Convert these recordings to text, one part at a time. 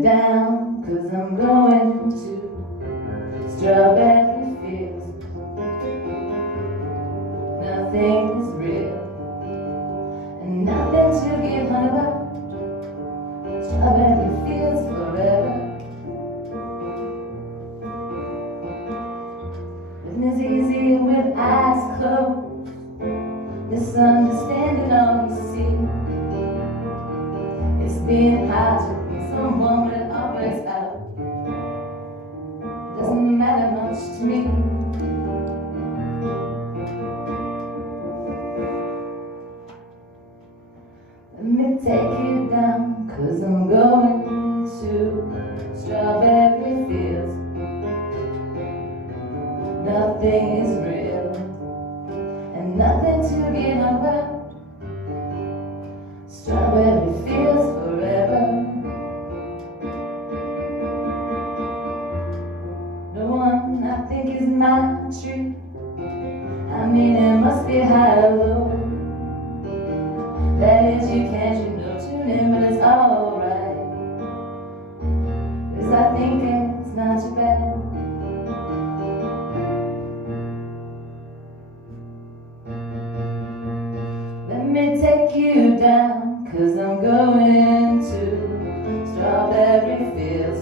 you down, 'cause I'm going to strawberry fields. Nothing is real, and nothing to get hung about. Strawberry fields forever. Living is easy with eyes closed, misunderstanding all you see. It's being hard to be someone when it all works out. It doesn't matter much to me. Let me take you down, 'cause I'm going to strawberry fields. Nothing is real, and nothing to get hung about. Strawberry fields forever. No one I think is my tree. I mean, it must be high or low. That is, you can't, tune in when it's alright. 'Cause I think it's not too bad. Let me take you down, 'cause I'm going to strawberry fields.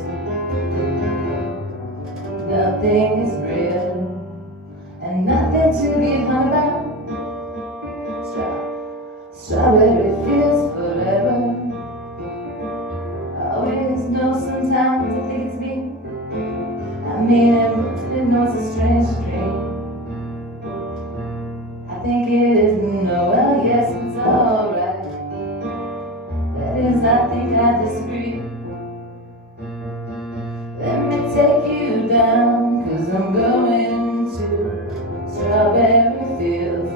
Nothing is real, and nothing to get hung about. Strawberry fields forever. I always know sometimes I think it's me. I mean, it knows a strange dream. I think it is, no, well, yes, it's alright. That is, I think I disagree. Let me take you down, 'cause I'm going to strawberry fields.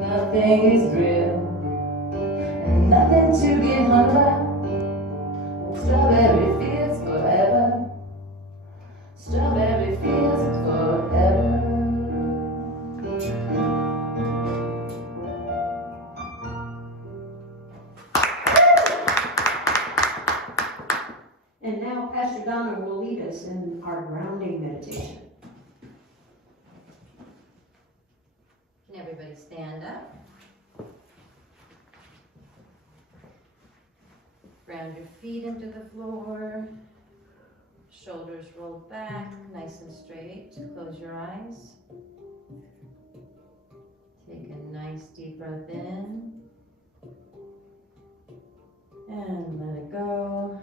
Nothing is real, and nothing to get hung about. Strawberry fields forever. Strawberry fields forever. And now Pastor Donna will lead us in our grounding meditation. Can everybody stand up? Ground your feet into the floor. Shoulders rolled back, nice and straight. Close your eyes. Take a nice deep breath in. And let it go.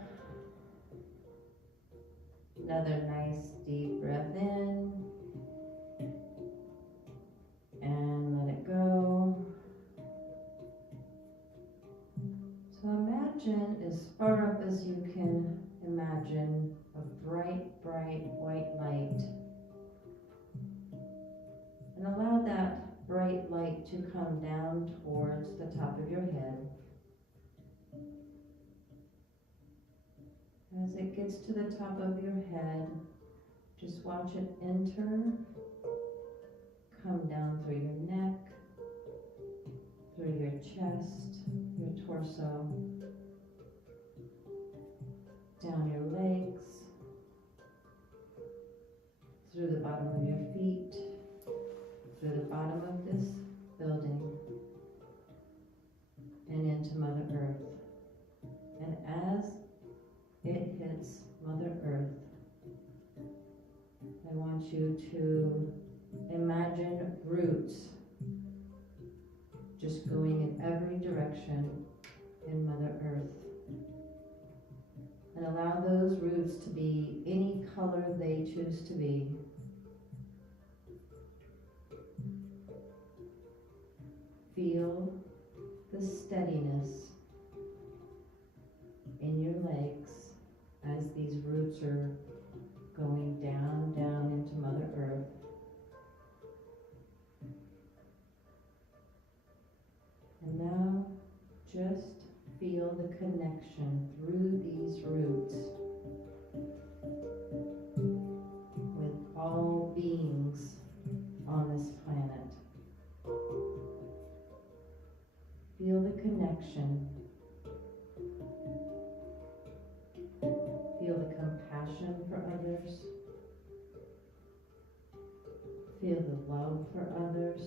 Another nice deep breath in. And let it go. So imagine as far up as you can imagine a bright, bright white light. And allow that bright light to come down towards the top of your head. As it gets to the top of your head, just watch it enter, come down through your neck, through your chest, your torso, down your legs, through the bottom of your feet, through the bottom of this building, and into Mother Earth. And as it hits Mother Earth, I want you to imagine roots just going in every direction in Mother Earth. And allow those roots to be any color they choose to be. Feel the steadiness in your legs as these roots are going down, down into Mother Earth. And now just feel the connection through these roots with all beings on this planet. Feel the connection compassion for others. Feel the love for others.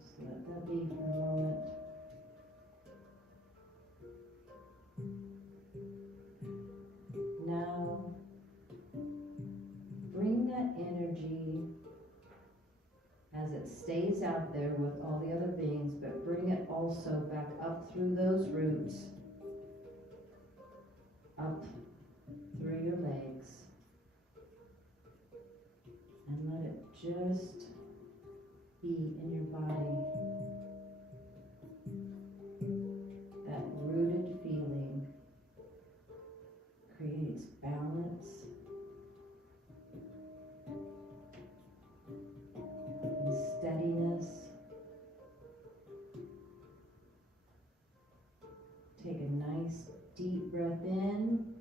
Just let that be for a moment. Now, bring that energy as it stays out there with all the other beings, but bring it also back up through those roots, up through your legs, and let it just be in your body. That rooted feeling creates balance and steadiness. Take a nice deep breath in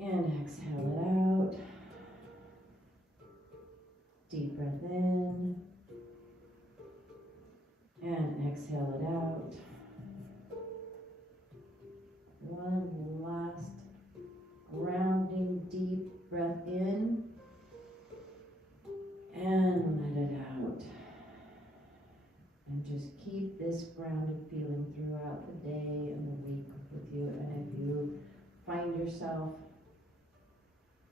and exhale it out. Deep breath in and exhale it out. One last grounding deep breath in and let it out. And just keep this grounded feeling throughout the day and the week with you. And if you find yourself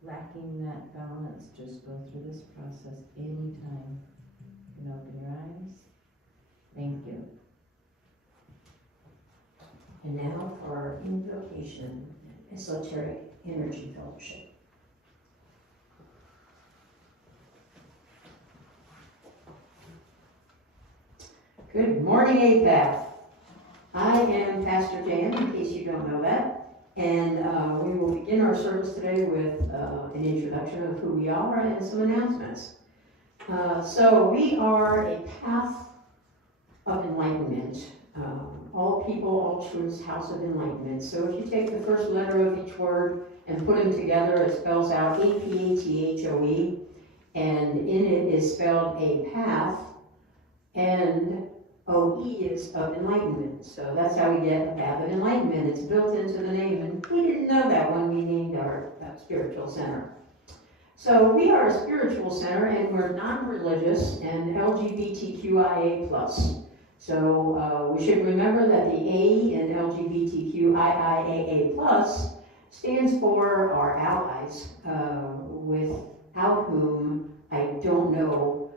lacking that balance, just go through this process anytime. You can open your eyes. Thank you. And now for our invocation, Esoteric Energy Fellowship. Good morning, Apath. I am Pastor Jan, in case you don't know that, and we will begin our service today with an introduction of who we are and some announcements. So we are a path of enlightenment. All people, all truths, house of enlightenment. So if you take the first letter of each word and put them together, it spells out A-P-A-T-H-O-E, and in it is spelled a path, and O-E is of enlightenment. So that's how we get the path of enlightenment. It's built into the name, and we didn't know that when we named our spiritual center. So we are a spiritual center, and we're non-religious and LGBTQIA+. So we should remember that the A in LGBTQIA+ stands for our allies, without whom I don't know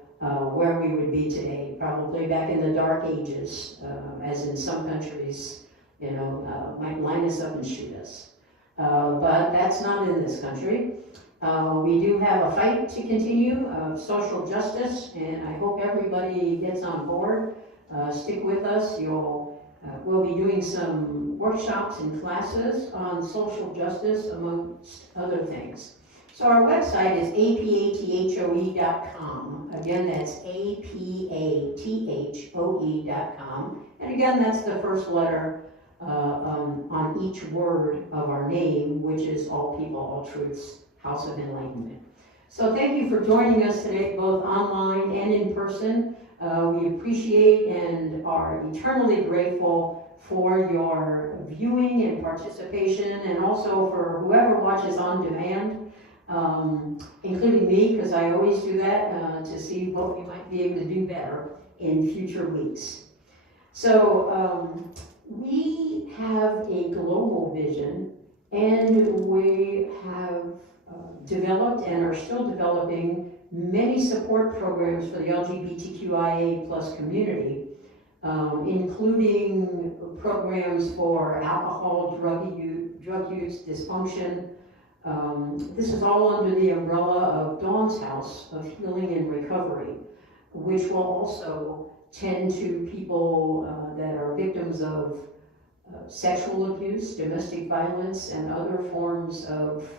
where we would be today. Probably back in the dark ages, as in some countries, might line us up and shoot us. But that's not in this country. We do have a fight to continue of social justice, and I hope everybody gets on board. Stick with us. We'll be doing some workshops and classes on social justice, amongst other things. So our website is apathoe.com. Again, that's apathoe.com. And again, that's the first letter on each word of our name, which is All People, All Truths, House of Enlightenment. So thank you for joining us today, both online and in person. We appreciate and are eternally grateful for your viewing and participation, and also for whoever watches on demand, including me, because I always do that to see what we might be able to do better in future weeks. So we have a global vision, and we have developed and are still developing many support programs for the LGBTQIA+ community, including programs for alcohol, drug use, dysfunction. This is all under the umbrella of Dawn's House of Healing and Recovery, which will also tend to people that are victims of sexual abuse, domestic violence, and other forms of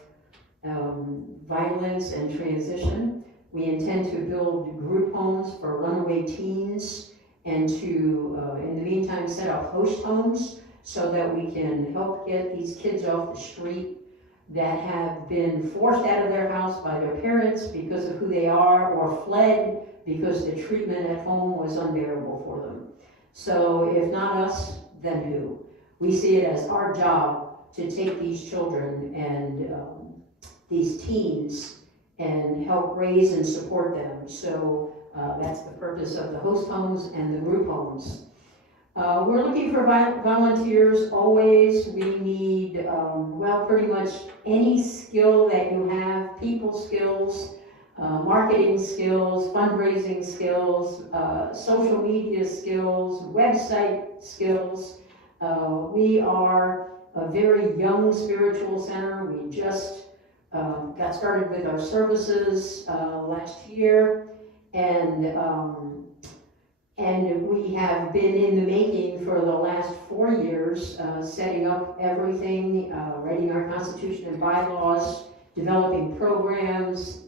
violence and transition. We intend to build group homes for runaway teens, and to, in the meantime, set up host homes so that we can help get these kids off the street that have been forced out of their house by their parents because of who they are, or fled because the treatment at home was unbearable for them. So if not us, then who? We see it as our job to take these children and these teens and help raise and support them. So that's the purpose of the host homes and the group homes. We're looking for volunteers always. We need, well, pretty much any skill that you have, people skills, marketing skills, fundraising skills, social media skills, website skills. We are a very young spiritual center. We just got started with our services last year, and we have been in the making for the last 4 years, setting up everything, writing our constitution and bylaws, developing programs,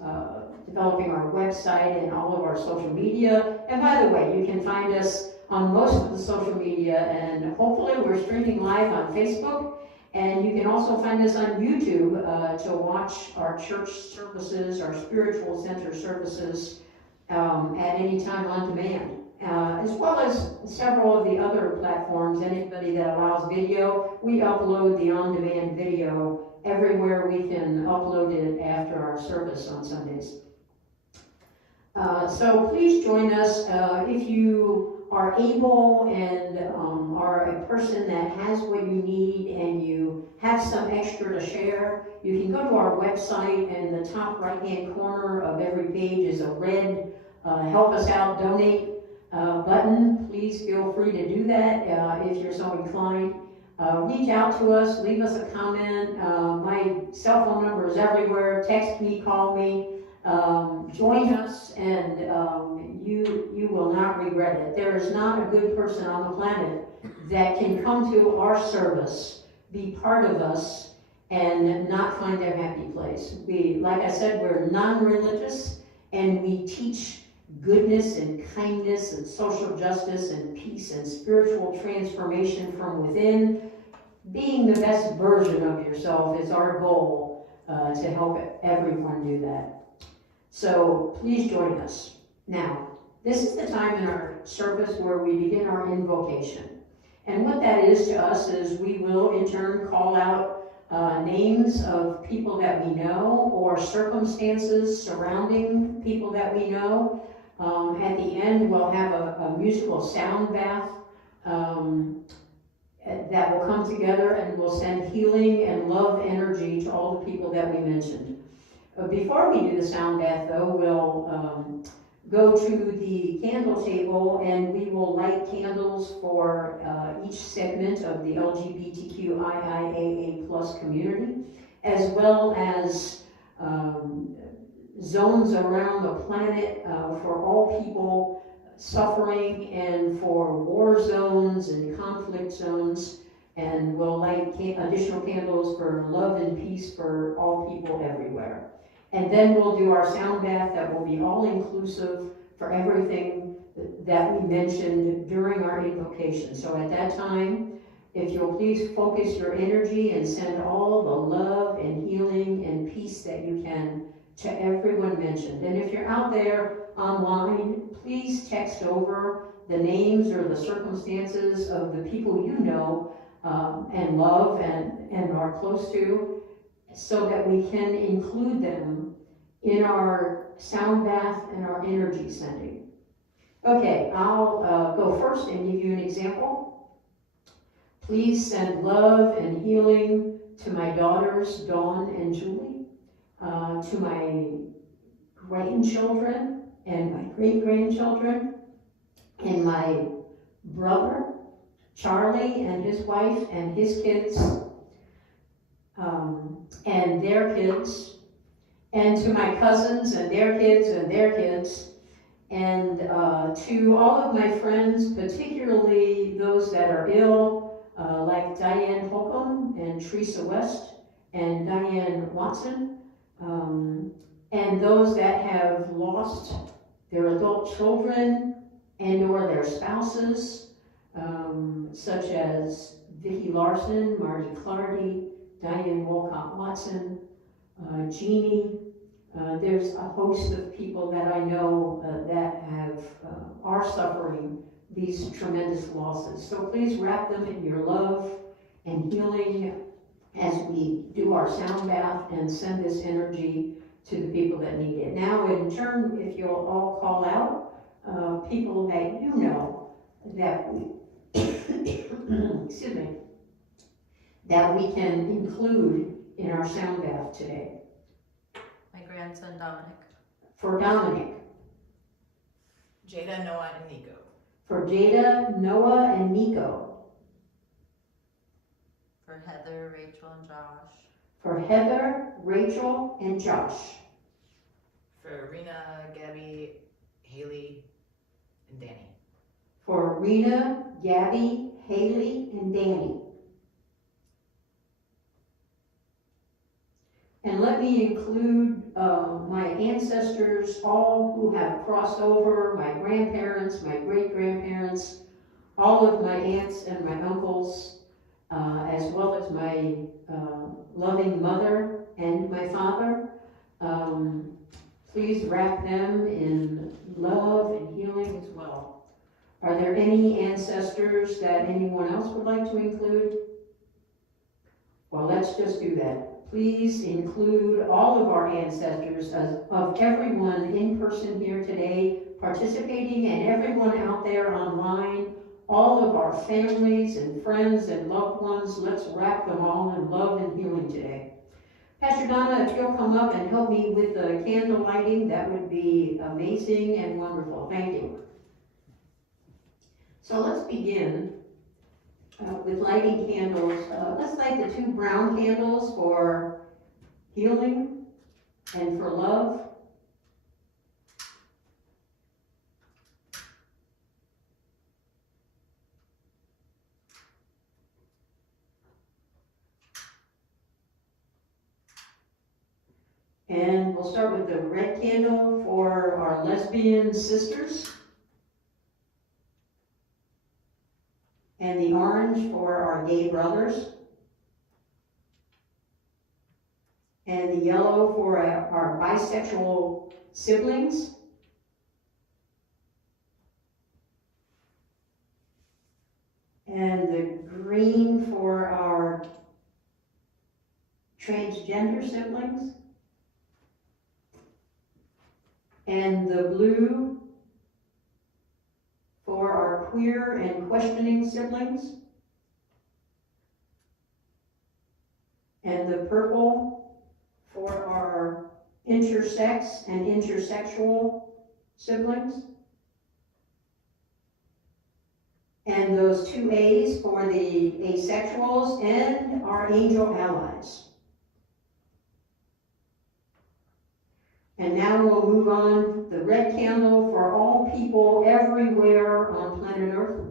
developing our website and all of our social media. And by the way, you can find us on most of the social media, and hopefully we're streaming live on Facebook. And you can also find us on YouTube to watch our church services, our spiritual center services at any time on demand. As well as several of the other platforms. Anybody that allows video, we upload the on-demand video everywhere we can upload it after our service on Sundays. So please join us if you are able and are a person that has what you need and you have some extra to share. You can go to our website, and the top right-hand corner of every page is a red help us out, donate button. Please feel free to do that if you're so inclined. Reach out to us, leave us a comment. My cell phone number is everywhere. Text me, call me. Join us, and you will not regret it. There is not a good person on the planet that can come to our service, be part of us, and not find their happy place. Like I said, we're non-religious, and we teach goodness and kindness and social justice and peace and spiritual transformation from within. Being the best version of yourself is our goal to help everyone do that. So please join us. Now, this is the time in our service where we begin our invocation. And what that is to us is we will in turn call out names of people that we know or circumstances surrounding people that we know. At the end, we'll have a musical sound bath that will come together, and will send healing and love energy to all the people that we mentioned. Before we do the sound bath, though, we'll go to the candle table, and we will light candles for each segment of the LGBTQIA plus community, as well as zones around the planet for all people suffering, and for war zones and conflict zones. And we'll light additional candles for love and peace for all people everywhere. And then we'll do our sound bath that will be all inclusive for everything that we mentioned during our invocation. So at that time, if you'll please focus your energy and send all the love and healing and peace that you can to everyone mentioned. And if you're out there online, please text over the names or the circumstances of the people you know and love and are close to, so that we can include them in our sound bath and our energy sending. Okay, I'll go first and give you an example. Please send love and healing to my daughters, Dawn and Julie, to my grandchildren and my great-grandchildren, and my brother, Charlie, and his wife and his kids, and their kids, and to my cousins and their kids and their kids, and to all of my friends, particularly those that are ill, like Diane Holcomb and Teresa West and Diane Watson, and those that have lost their adult children and or their spouses, such as Vicki Larson, Marty Clardy, Diane Wolcott Watson, Jeannie. There's a host of people that I know that are suffering these tremendous losses. So please wrap them in your love and healing as we do our sound bath and send this energy to the people that need it. Now, in turn, if you'll all call out people that you know that we, excuse me, that we can include in our sound bath today. My grandson Dominic. For Dominic. Jada, Noah, and Nico. For Jada, Noah, and Nico. For Heather, Rachel, and Josh. For Heather, Rachel, and Josh. For Rena, Gabby, Haley, and Danny. For Rena, Gabby, Haley, and Danny. And let me include my ancestors, all who have crossed over, my grandparents, my great-grandparents, all of my aunts and my uncles, as well as my loving mother and my father. Please wrap them in love and healing as well. Are there any ancestors that anyone else would like to include? Well, let's just do that. Please include all of our ancestors of everyone in person here today participating and everyone out there online, all of our families and friends and loved ones. Let's wrap them all in love and healing today. Pastor Donna, if you'll come up and help me with the candle lighting, that would be amazing and wonderful. Thank you. So let's begin with lighting candles. Let's light the 2 brown candles for healing and for love. And we'll start with the red candle for our lesbian sisters. And the orange for our gay brothers. And the yellow for our bisexual siblings. And the green for our transgender siblings. And the blue for our queer and questioning siblings. And the purple for our intersex and intersexual siblings. And those 2 A's for the asexuals and our angel allies. And now we'll move on, the red candle for all people everywhere on planet Earth.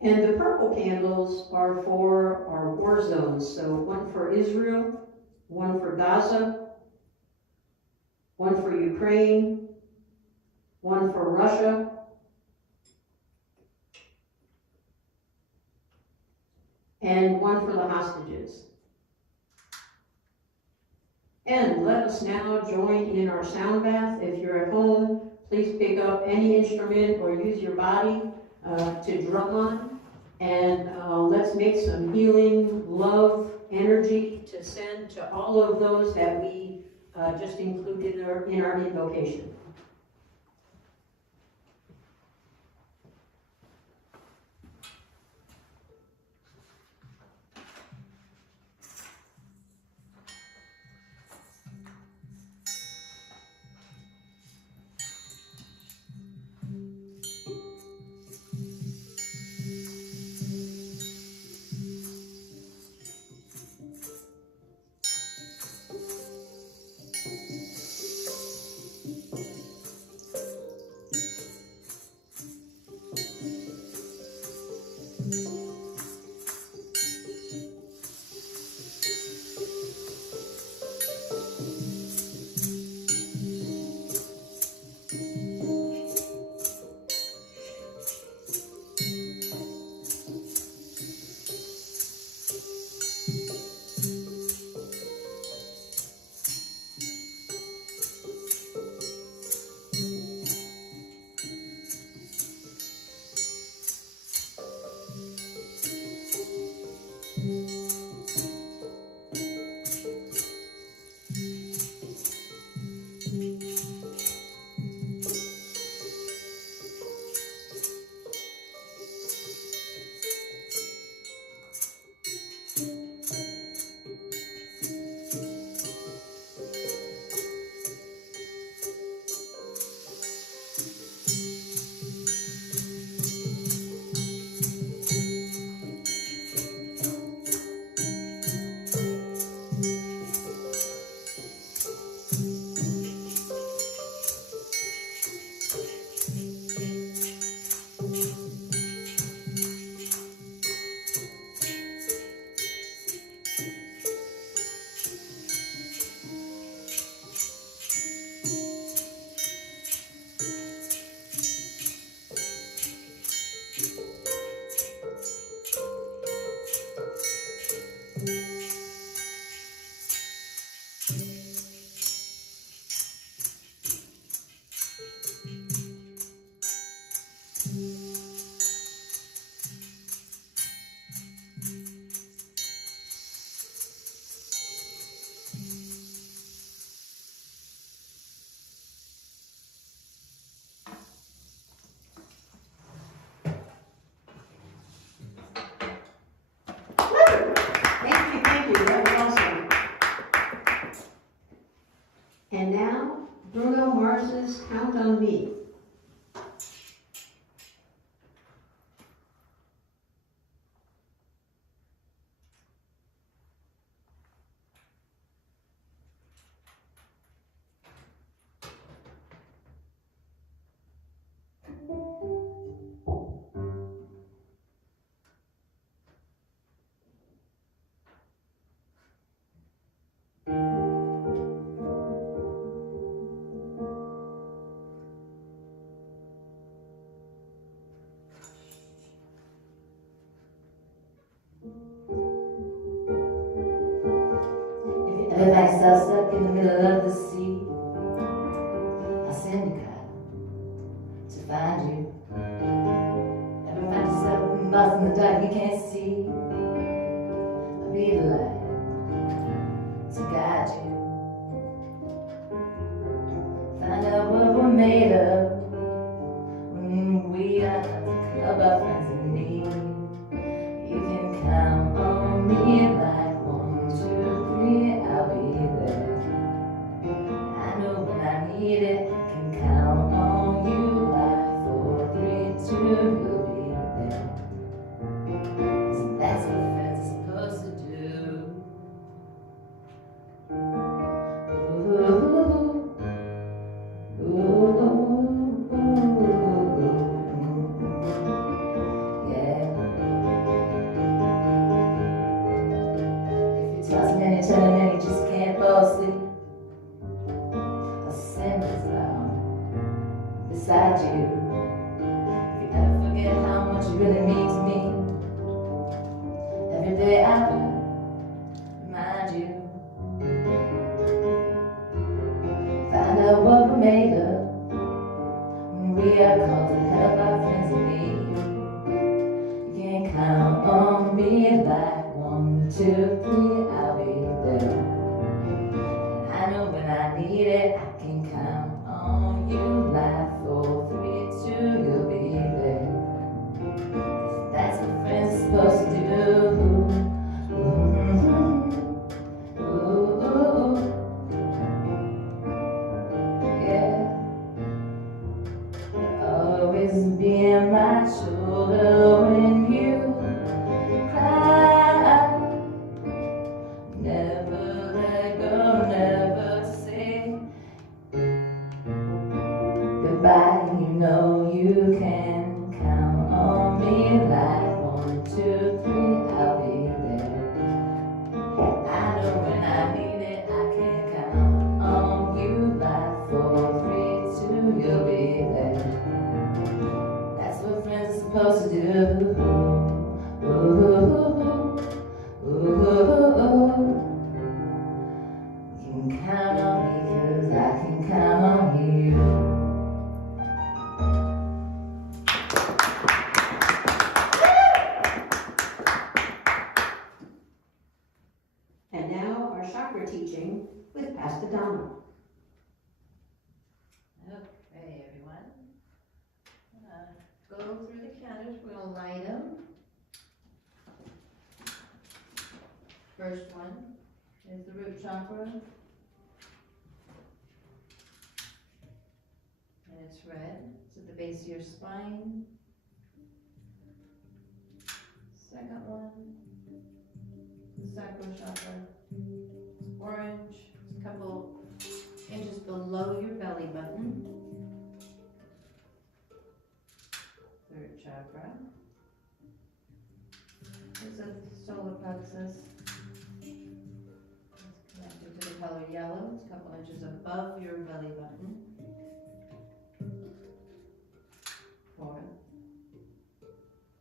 And the purple candles are for our war zones. So one for Israel, one for Gaza, one for Ukraine, one for Russia, and one for the hostages. And let us now join in our sound bath. If you're at home, please pick up any instrument or use your body to drum on. And let's make some healing, love, energy to send to all of those that we just included in our invocation. Tauruses, count on me. If you ever find yourself stuck in the middle of the sea, I'll send a guide to find you. Ever find yourself lost in the dark you can't see, I'll be the light to guide you. Find out what we're made of when we are club our friends in need. You can count on me like 1, 2, 3, I'll be there. I know when I need it, I can count on you like 4, 3, 2, you'll be there. 'Cause that's what friends are supposed to do. Tossing and you're turning and you just can't fall asleep, I'll sing this song beside you. If you ever forget how much you really mean to me, every day I remind you. Find out what we're made of when we are called to help our friends in need. You can count on me like 1, 2, 3, I'll be there. And I know when I need it, I can count on you like 4, 3, 2, you'll be there. 'Cause that's what friends are supposed to do. Ooh, yeah. Always be on my shoulder when you cry. Never let go, never say goodbye. You know you can count on me like 1, 2, 3, I'll be there. I know when I need it, I can count on you like 4, 3, 2, you'll be there. That's what friends are supposed to do. Ooh, you can count on me 'cause I can count on you. And now our chakra teaching with Pastor Donna. Okay, everyone. Go through the candles, we're gonna light them. First one is the root chakra. And it's red, it's at the base of your spine. Second one, the sacral chakra, orange, it's a couple inches below your belly button. Third chakra is the solar plexus. It's connected to the color yellow. It's a couple inches above your belly button. Fourth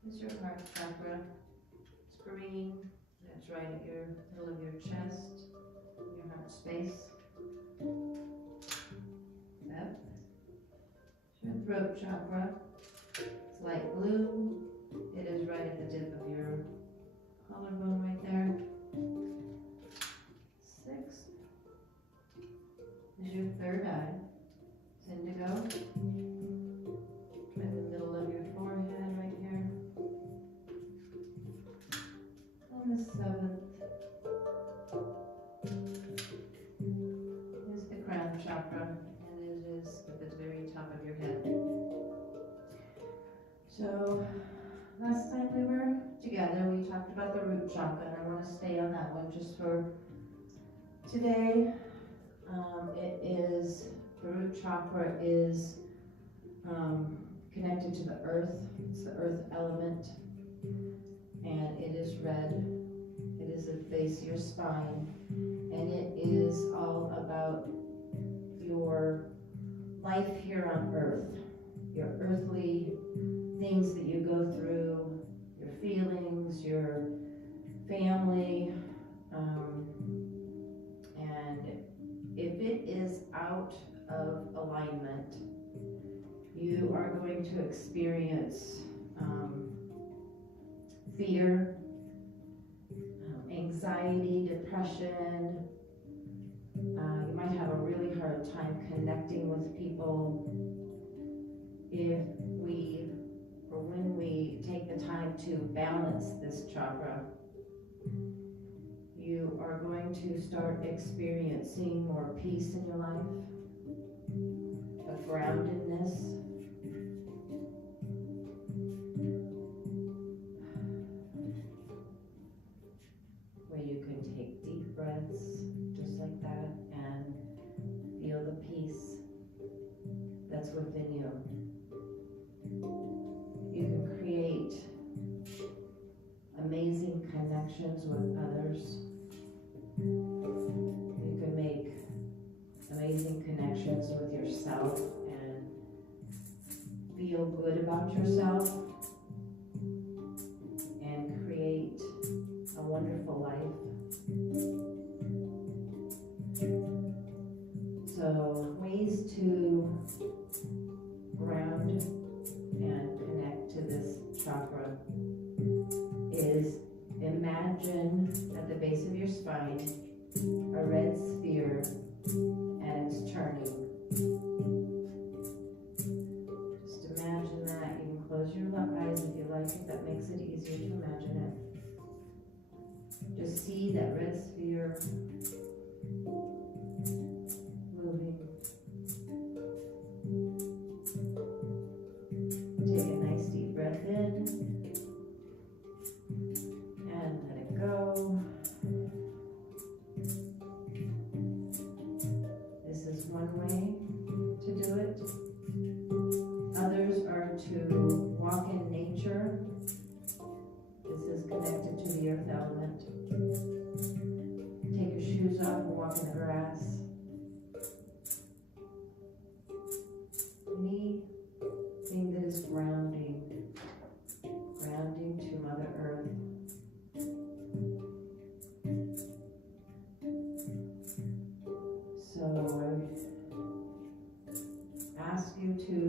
is your heart chakra. It's green. It's right at your middle of your chest, your heart space. Fifth is your throat chakra. It's light blue. It is right at the tip of your collarbone right there. Sixth is your third eye. It's indigo. Right in the middle of your forehead right here. And the seventh is the crown chakra, and it is root chakra, and I want to stay on that one just for today. The root chakra is connected to the earth. It's the earth element, and it is red. It is at the base of your spine, and it is all about your life here on earth, your earthly things that you go through, your feelings, your family, and if it is out of alignment, you are going to experience fear, anxiety, depression. You might have a really hard time connecting with people if we, or when we take the time to balance this chakra. You are going to start experiencing more peace in your life, a groundedness. Where you can take deep breaths just like that and feel the peace that's within you. You can create amazing connections with others. You can make amazing connections with yourself and feel good about yourself and create a wonderful life. So, ways to ground and connect to this chakra is imagine at the base of your spine a red sphere and it's turning. Just imagine that. You can close your eyes if you like, if that makes it easier to imagine it. Just see that red sphere moving. Take a nice deep breath in and let it go. This is one way to do it. Others are to walk in nature. This is connected to the earth element. Take your shoes off and walk in the grass. Anything that is grounding to Mother Earth. So I ask you to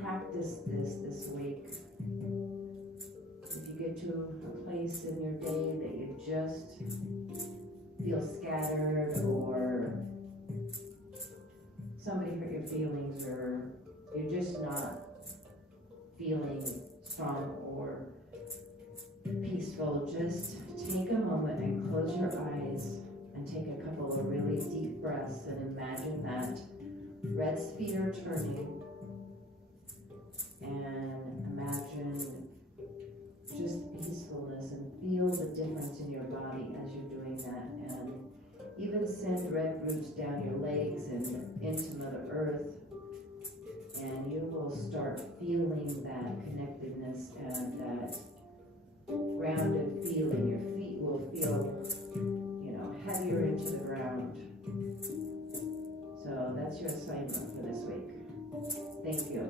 practice this week. If you get to a place in your day that you just feel scattered, or somebody hurt your feelings, or you're just not feeling strong or peaceful, just take a moment and close your eyes and take a couple of really deep breaths and imagine that red sphere turning, and imagine just peacefulness and feel the difference in your body as you're doing that, and even send red roots down your legs and into Mother Earth, and you will start feeling that connectedness and that grounded feeling. Your feet will feel, heavier into the ground. So that's your assignment for this week. Thank you.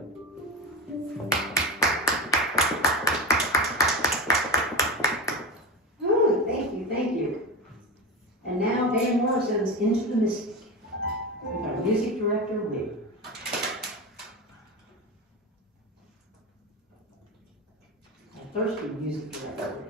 Thank you. And now Dan Morrison's Into the Mystic with our music director, Lee. Our thirsty music director.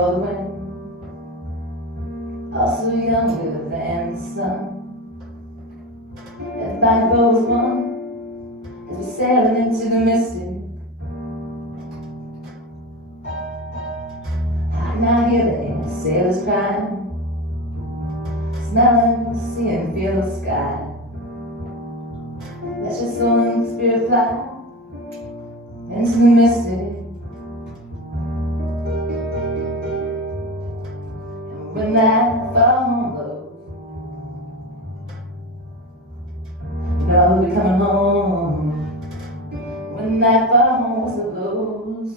before the wind, also younger than the sun. Everybody both was one as we sailed into the mystic. Hiding out here, the sailors crying, smelling, seeing, feel the sky. Let your soul and spirit fly into the mystic. And when that phone blows, you know we'll be coming home. When that phone whistle blows,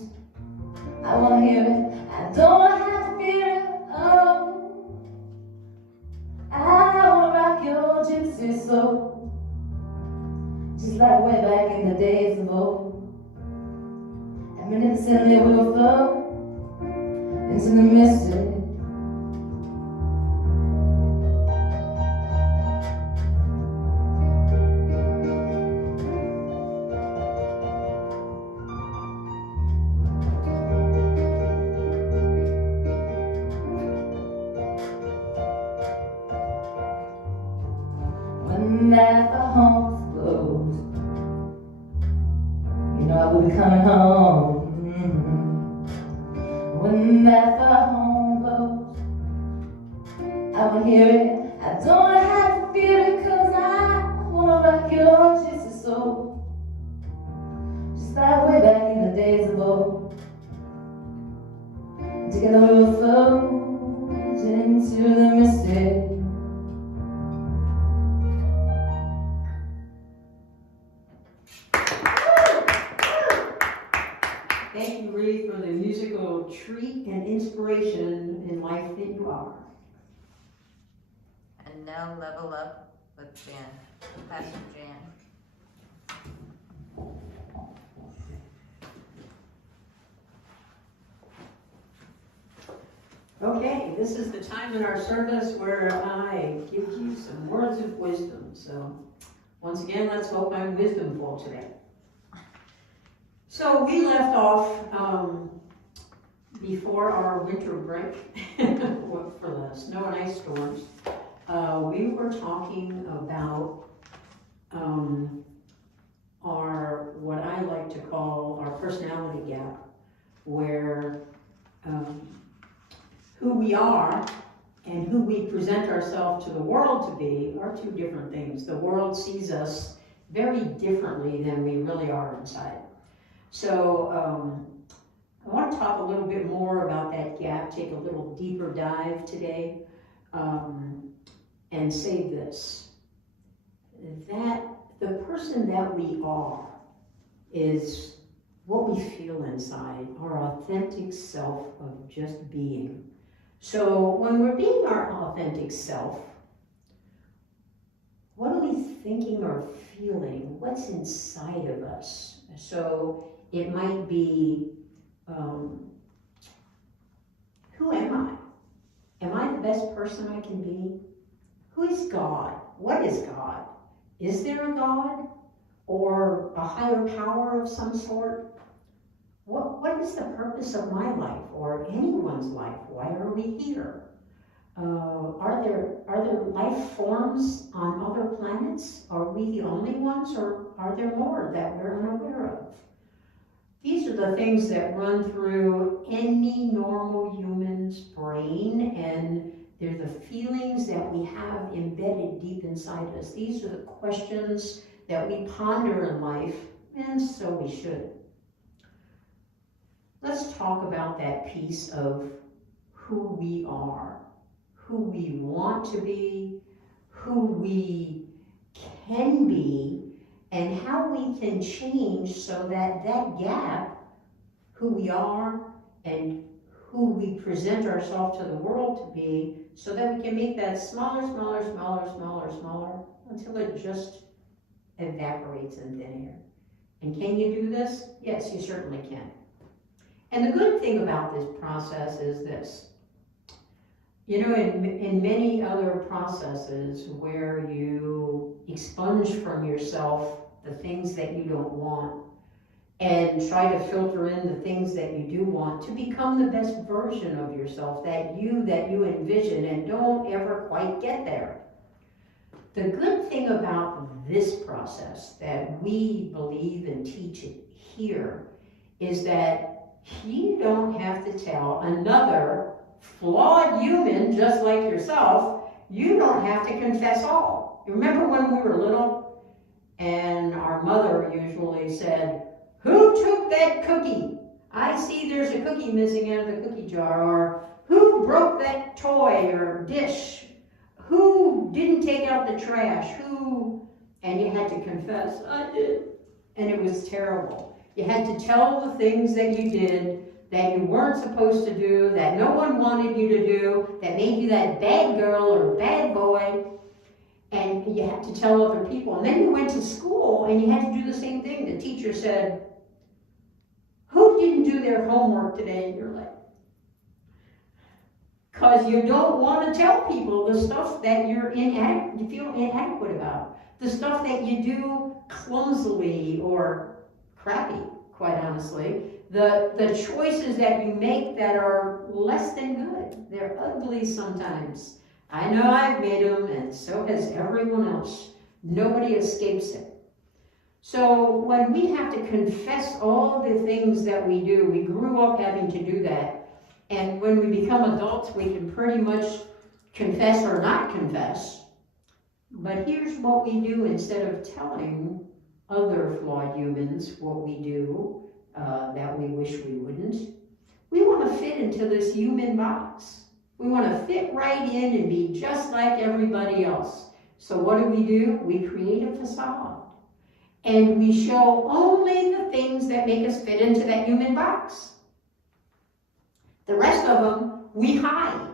I wanna hear it, I don't wanna have to fear it. Oh, I wanna rock your gypsy soul, just like way back in the days of old. And innocently we will flow into the mystic. When that phone blows, you know I will be coming home. When that phone blows, I will hear it, I don't have to fear it, 'cause I wanna rock your gypsy soul, just like way back in the days of old. Together we will float into the mystic. Thank you, Ree, for the musical treat and inspiration in life that you are. And now level up with Jan, Pastor Jan. Okay, this is the time in our service where I give you some words of wisdom. So, once again, let's hope I'm wisdomful today. So, we left off before our winter break for the snow and ice storms. We were talking about our, what I like to call our personality gap, where who we are and who we present ourselves to the world to be are two different things. The world sees us very differently than we really are inside. So I want to talk a little bit more about that gap, take a little deeper dive today, and say this, that the person that we are is what we feel inside, our authentic self of just being. So when we're being our authentic self, what are we thinking or feeling? What's inside of us? So it might be, who am I? Am I the best person I can be? Who is God? What is God? Is there a God or a higher power of some sort? What is the purpose of my life or anyone's life? Why are we here? Are there life forms on other planets? Are we the only ones, or are there more that we're unaware of? These are the things that run through any normal human's brain, and they're the feelings that we have embedded deep inside us. These are the questions that we ponder in life, and so we should. Let's talk about that piece of who we are, who we want to be, who we can be, and how we can change so that that gap, who we are and who we present ourselves to the world to be, so that we can make that smaller, smaller, smaller, smaller, smaller, until it just evaporates in thin air. And can you do this? Yes, you certainly can. And the good thing about this process is this. You know, in many other processes where you expunge from yourself the things that you don't want, and try to filter in the things that you do want to become the best version of yourself that you envision, and don't ever quite get there. The good thing about this process that we believe and teach it here is that you don't have to tell another flawed human just like yourself, you don't have to confess all. You remember when we were little and our mother usually said, "Who took that cookie? I see there's a cookie missing out of the cookie jar," or "Who broke that toy or dish? Who didn't take out the trash? Who?" And you had to confess, "I did." And it was terrible. You had to tell the things that you did that you weren't supposed to do, that no one wanted you to do, that made you that bad girl or bad boy. And you had to tell other people. And then you went to school and you had to do the same thing. The teacher said, "Who didn't do their homework today?" And you're like, because you don't want to tell people the stuff that you feel inadequate about. The stuff that you do clumsily or crappy, quite honestly. The choices that you make that are less than good. They're ugly sometimes. I know I've made them, and so has everyone else. Nobody escapes it. So when we have to confess all the things that we do, we grew up having to do that. And when we become adults, we can pretty much confess or not confess. But here's what we do instead of telling other flawed humans what we do that we wish we wouldn't. We want to fit into this human box. We want to fit right in and be just like everybody else. So what do? We create a facade. And we show only the things that make us fit into that human box. The rest of them, we hide.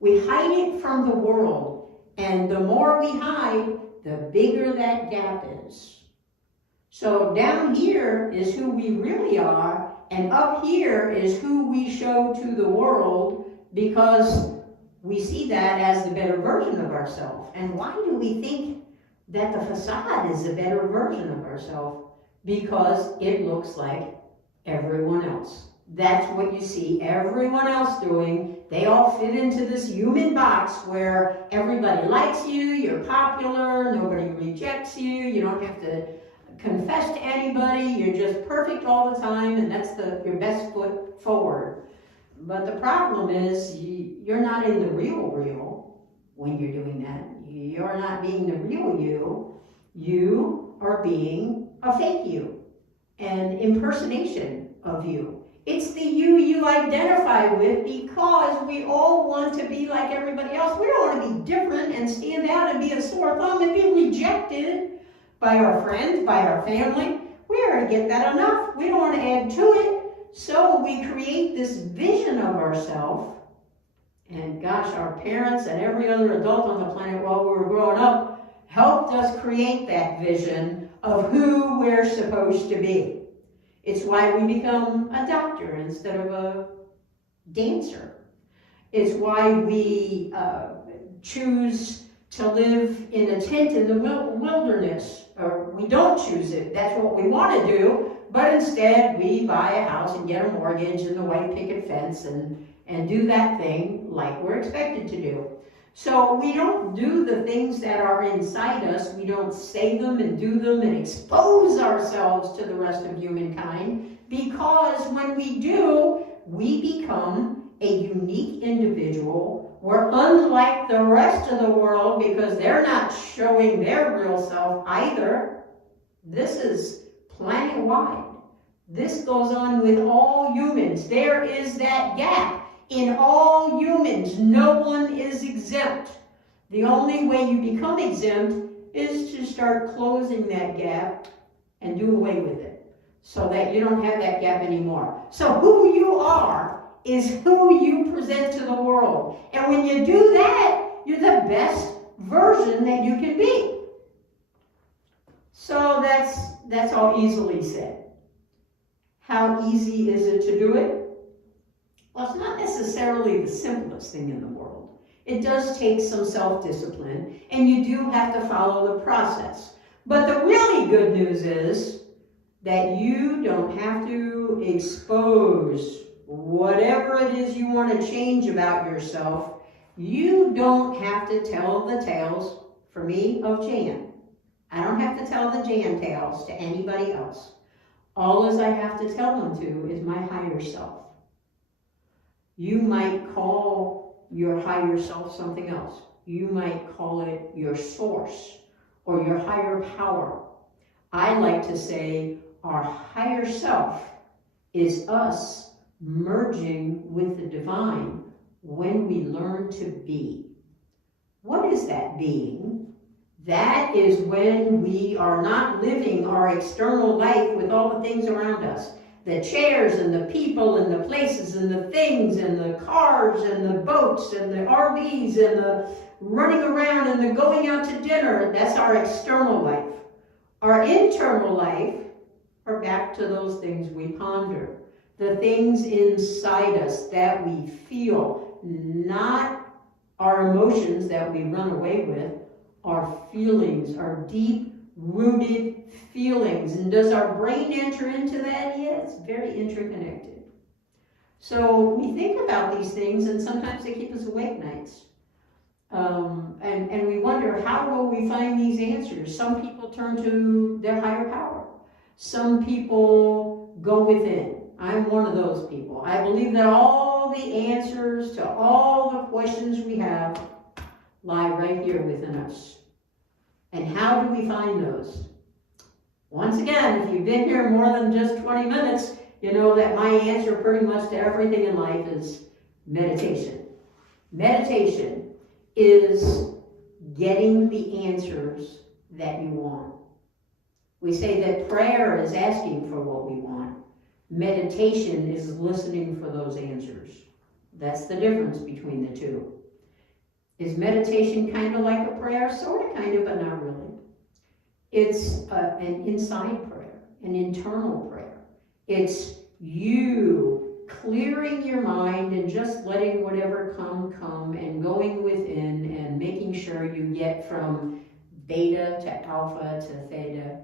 We hide it from the world. And the more we hide, the bigger that gap is. So down here is who we really are, and up here is who we show to the world, because we see that as the better version of ourselves. And why do we think that the facade is the better version of ourselves? Because it looks like everyone else. That's what you see everyone else doing. They all fit into this human box where everybody likes you, you're popular, nobody rejects you, you don't have to confess to anybody, you're just perfect all the time, and that's your best foot forward. But the problem is you're not in the real when you're doing that. You're not being the real you. You are being a fake you, an impersonation of you. It's the you identify with, because we all want to be like everybody else. We don't want to be different and stand out and be a sore thumb and be rejected by our friends, by our family. We already get that enough. We don't want to add to it. So we create this vision of ourselves. And gosh, our parents and every other adult on the planet while we were growing up helped us create that vision of who we're supposed to be. It's why we become a doctor instead of a dancer. It's why we choose to live in a tent in the wilderness. Or we don't choose it. That's what we want to do. But instead, we buy a house and get a mortgage and the white picket fence and do that thing like we're expected to do. So we don't do the things that are inside us. We don't say them and do them and expose ourselves to the rest of humankind, because when we do, we become a unique individual. We're unlike the rest of the world because they're not showing their real self either. This is planet-wide. This goes on with all humans. There is that gap in all humans. No one is exempt. The only way you become exempt is to start closing that gap and do away with it so that you don't have that gap anymore. So who you are is who you present to the world. And when you do that, you're the best version that you can be. So that's all easily said. How easy is it to do it? Well, it's not necessarily the simplest thing in the world. It does take some self-discipline, and you do have to follow the process. But the really good news is that you don't have to expose whatever it is you want to change about yourself. You don't have to tell the tales, for me, of Jan. I don't have to tell the Jan tales to anybody else. All as I have to tell them to is my higher self. You might call your higher self something else. You might call it your source or your higher power. I like to say our higher self is us merging with the divine when we learn to be. What is that being? That is when we are not living our external life with all the things around us. The chairs and the people and the places and the things and the cars and the boats and the RVs and the running around and the going out to dinner. That's our external life. Our internal life are back to those things we ponder. The things inside us that we feel, not our emotions that we run away with, our feelings, our deep-rooted feelings. And does our brain enter into that? Yeah, it's very interconnected. So we think about these things, and sometimes they keep us awake nights. And we wonder, how will we find these answers? Some people turn to their higher power. Some people go within. I'm one of those people. I believe that all the answers to all the questions we have lie right here within us. And how do we find those? Once again, if you've been here more than just 20 minutes, you know that my answer pretty much to everything in life is meditation. Meditation is getting the answers that you want. We say that prayer is asking for what we want. Meditation is listening for those answers. That's the difference between the two. Is meditation kind of like a prayer? Sort of, kind of, but not really. It's an inside prayer, an internal prayer. It's you clearing your mind and just letting whatever come, and going within and making sure you get from beta to alpha to theta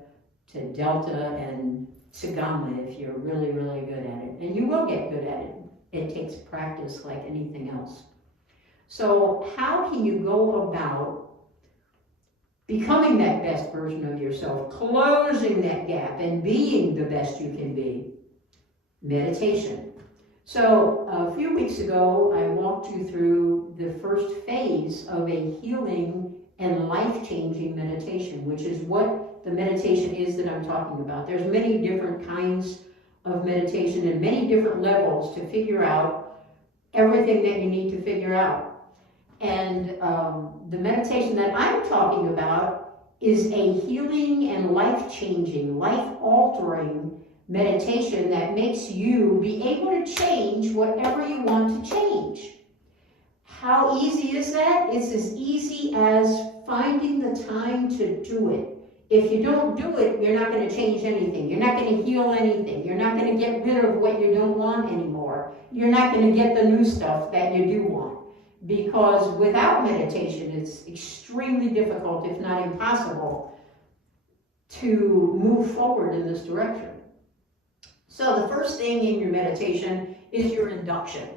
to delta and to gamma if you're really, really good at it. And you will get good at it. It takes practice like anything else. So how can you go about becoming that best version of yourself, closing that gap and being the best you can be? Meditation. So a few weeks ago, I walked you through the first phase of a healing and life-changing meditation, which is what the meditation is that I'm talking about. There's many different kinds of meditation and many different levels to figure out everything that you need to figure out. And the meditation that I'm talking about is a healing and life-changing, life-altering meditation that makes you be able to change whatever you want to change. How easy is that? It's as easy as finding the time to do it. If you don't do it, you're not going to change anything. You're not going to heal anything. You're not going to get rid of what you don't want anymore. You're not going to get the new stuff that you do want. Because without meditation, it's extremely difficult, if not impossible, to move forward in this direction. So the first thing in your meditation is your induction.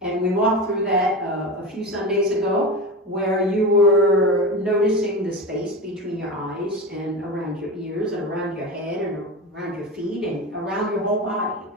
And we walked through that a few Sundays ago, where you were noticing the space between your eyes and around your ears and around your head and around your feet and around your whole body.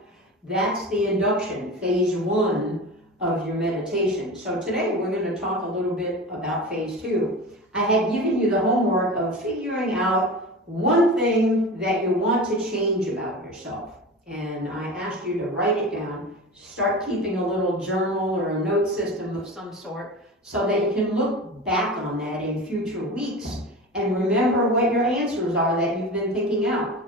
That's the induction, phase 1 of your meditation. So today we're going to talk a little bit about phase 2. I had given you the homework of figuring out one thing that you want to change about yourself. And I asked you to write it down, start keeping a little journal or a note system of some sort so that you can look back on that in future weeks and remember what your answers are that you've been thinking out.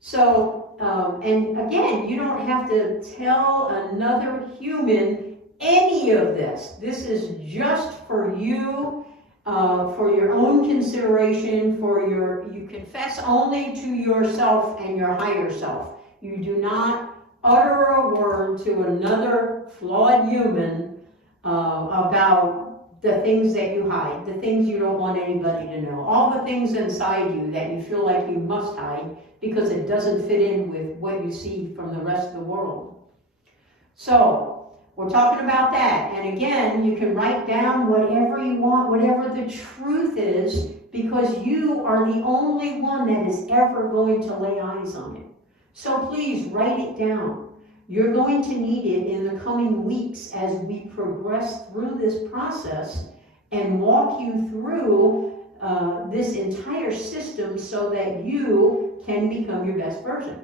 So, and again, you don't have to tell another human any of this. This is just for you, for your own consideration, you confess only to yourself and your higher self. You do not utter a word to another flawed human about the things that you hide, the things you don't want anybody to know, all the things inside you that you feel like you must hide because it doesn't fit in with what you see from the rest of the world. So, we're talking about that. And again, you can write down whatever you want, whatever the truth is, because you are the only one that is ever going to lay eyes on it. So please write it down. You're going to need it in the coming weeks as we progress through this process and walk you through this entire system so that you can become your best version.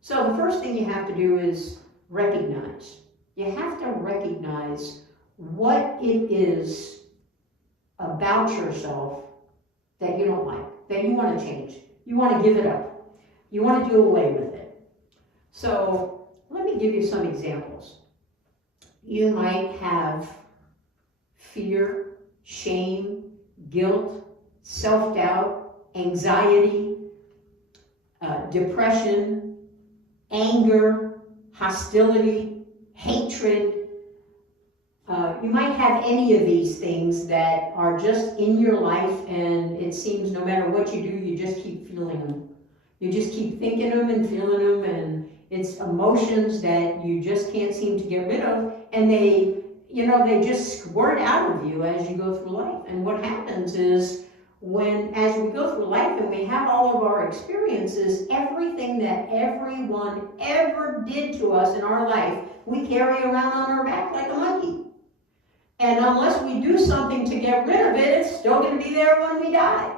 So the first thing you have to do is recognize. You have to recognize what it is about yourself that you don't like, that you want to change. You want to give it up. You want to do away with it. So let me give you some examples. You might have fear, shame, guilt, self-doubt, anxiety, depression, anger, hostility, hatred. You might have any of these things that are just in your life, and it seems no matter what you do, you just keep feeling them. You just keep thinking them and feeling them, and it's emotions that you just can't seem to get rid of, and they just squirt out of you as you go through life. And what happens is, as we go through life and we have all of our experiences, everything that everyone ever did to us in our life, we carry around on our back like a monkey. And unless we do something to get rid of it, it's still going to be there when we die.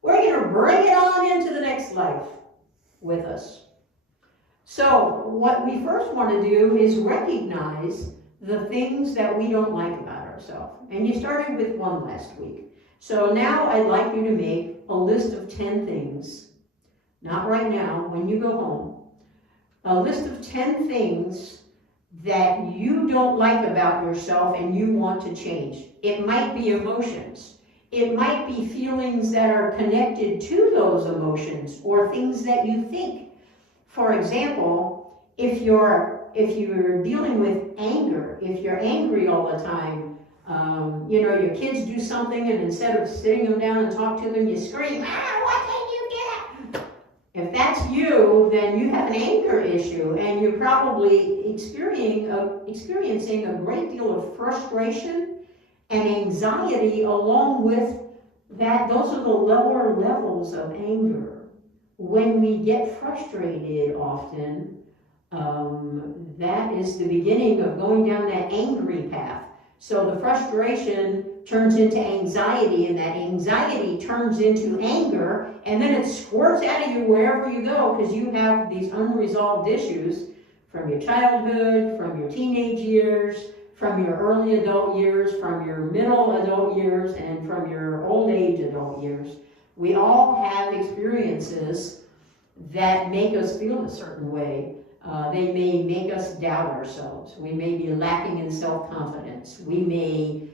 We're going to bring it on into the next life with us. So what we first want to do is recognize the things that we don't like about ourselves. And you started with one last week. So now I'd like you to make a list of 10 things, not right now, when you go home, a list of 10 things that you don't like about yourself and you want to change. It might be emotions. It might be feelings that are connected to those emotions or things that you think. For example, if you're dealing with anger, if you're angry all the time, your kids do something and instead of sitting them down and talk to them, you scream, why can't you get up? If that's you, then you have an anger issue and you're probably experiencing a great deal of frustration and anxiety along with that. Those are the lower levels of anger. When we get frustrated often, that is the beginning of going down that angry path. So the frustration turns into anxiety, and that anxiety turns into anger, and then it squirts out of you wherever you go because you have these unresolved issues from your childhood, from your teenage years, from your early adult years, from your middle adult years, and from your old age adult years. We all have experiences that make us feel a certain way. They may make us doubt ourselves. We may be lacking in self-confidence. We may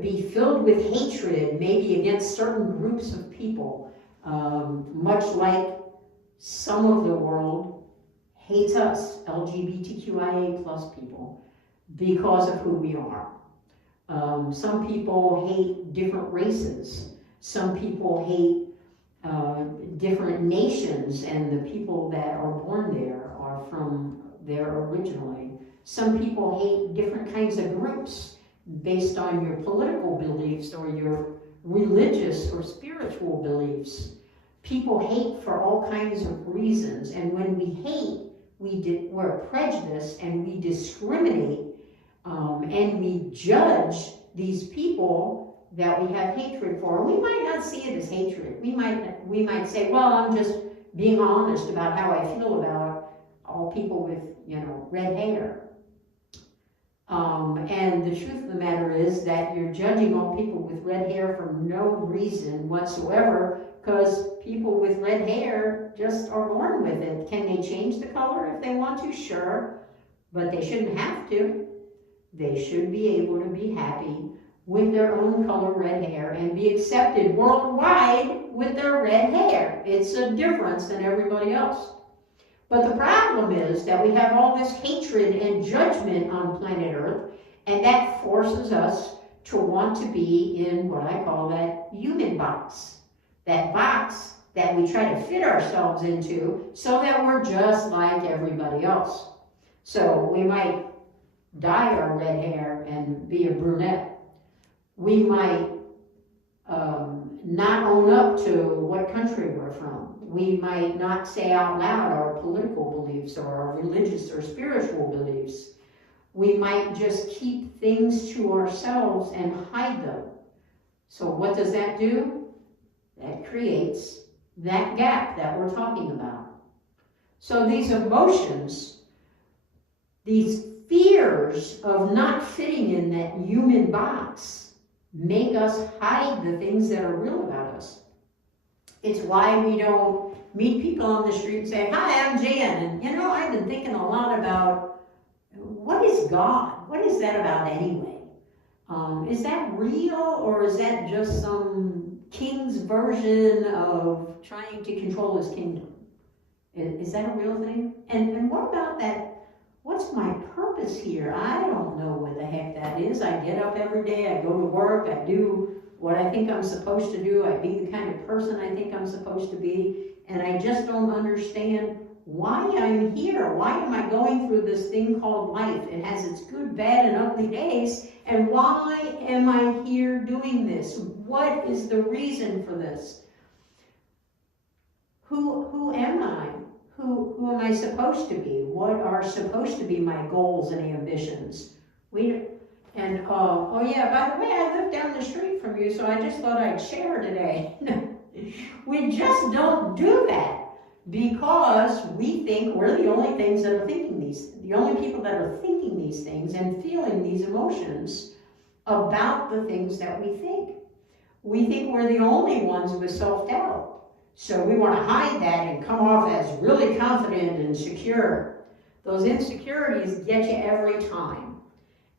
be filled with hatred, maybe against certain groups of people, much like some of the world hates us, LGBTQIA plus people, because of who we are. Some people hate different races. Some people hate different nations, and the people that are born there are from there originally. Some people hate different kinds of groups based on your political beliefs or your religious or spiritual beliefs. People hate for all kinds of reasons, and when we hate, we're prejudiced and we discriminate and we judge these people that we have hatred for. We might not see it as hatred. We might say, well, I'm just being honest about how I feel about all people with, red hair. And the truth of the matter is that you're judging all people with red hair for no reason whatsoever, because people with red hair just are born with it. Can they change the color if they want to? Sure, but they shouldn't have to. They should be able to be happy with their own color red hair and be accepted worldwide with their red hair. It's a difference than everybody else. But the problem is that we have all this hatred and judgment on planet Earth, And that forces us to want to be in what I call that human box. That box that we try to fit ourselves into so that we're just like everybody else. So we might dye our red hair and be a brunette. We might not own up to what country we're from. We might not say out loud our political beliefs or our religious or spiritual beliefs. We might just keep things to ourselves and hide them. So what does that do? That creates that gap that we're talking about. So these emotions, these fears of not fitting in that human box, make us hide the things that are real about us. It's why we don't meet people on the street and say, "Hi, I'm Jan." And you know, I've been thinking a lot about what is God? What is that about anyway? Is that real, or is that just some king's version of trying to control his kingdom? Is that a real thing? And what about that? What's my purpose here? I don't know what the heck that is. I get up every day, I go to work, I do what I think I'm supposed to do, I be the kind of person I think I'm supposed to be, and I just don't understand why I'm here. Why am I going through this thing called life? It has its good, bad, and ugly days, and why am I here doing this? What is the reason for this? Who am I? Who am I supposed to be? What are supposed to be my goals and ambitions? Oh yeah, by the way, I live down the street from you, so I just thought I'd share today. We just don't do that because we think we're the only things that are the only people that are thinking these things and feeling these emotions about the things that we think. We think we're the only ones with self-doubt. So we want to hide that and come off as really confident and secure. Those insecurities get you every time.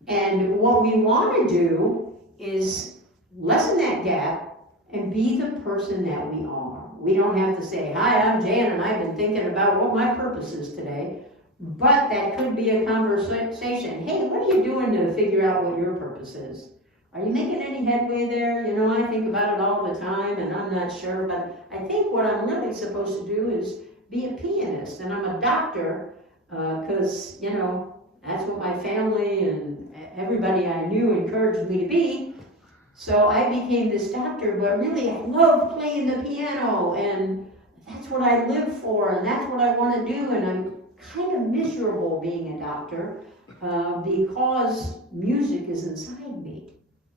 And what we want to do is lessen that gap and be the person that we are. We don't have to say, "Hi, I'm Jan, and I've been thinking about what my purpose is today." But that could be a conversation. "Hey, what are you doing to figure out what your purpose is? Are you making any headway there? You know, I think about it all the time, and I'm not sure, but I think what I'm really supposed to do is be a pianist, and I'm a doctor, because, you know, that's what my family and everybody I knew encouraged me to be. So I became this doctor, but really I love playing the piano, and that's what I live for, and that's what I want to do, and I'm kind of miserable being a doctor because music is inside me.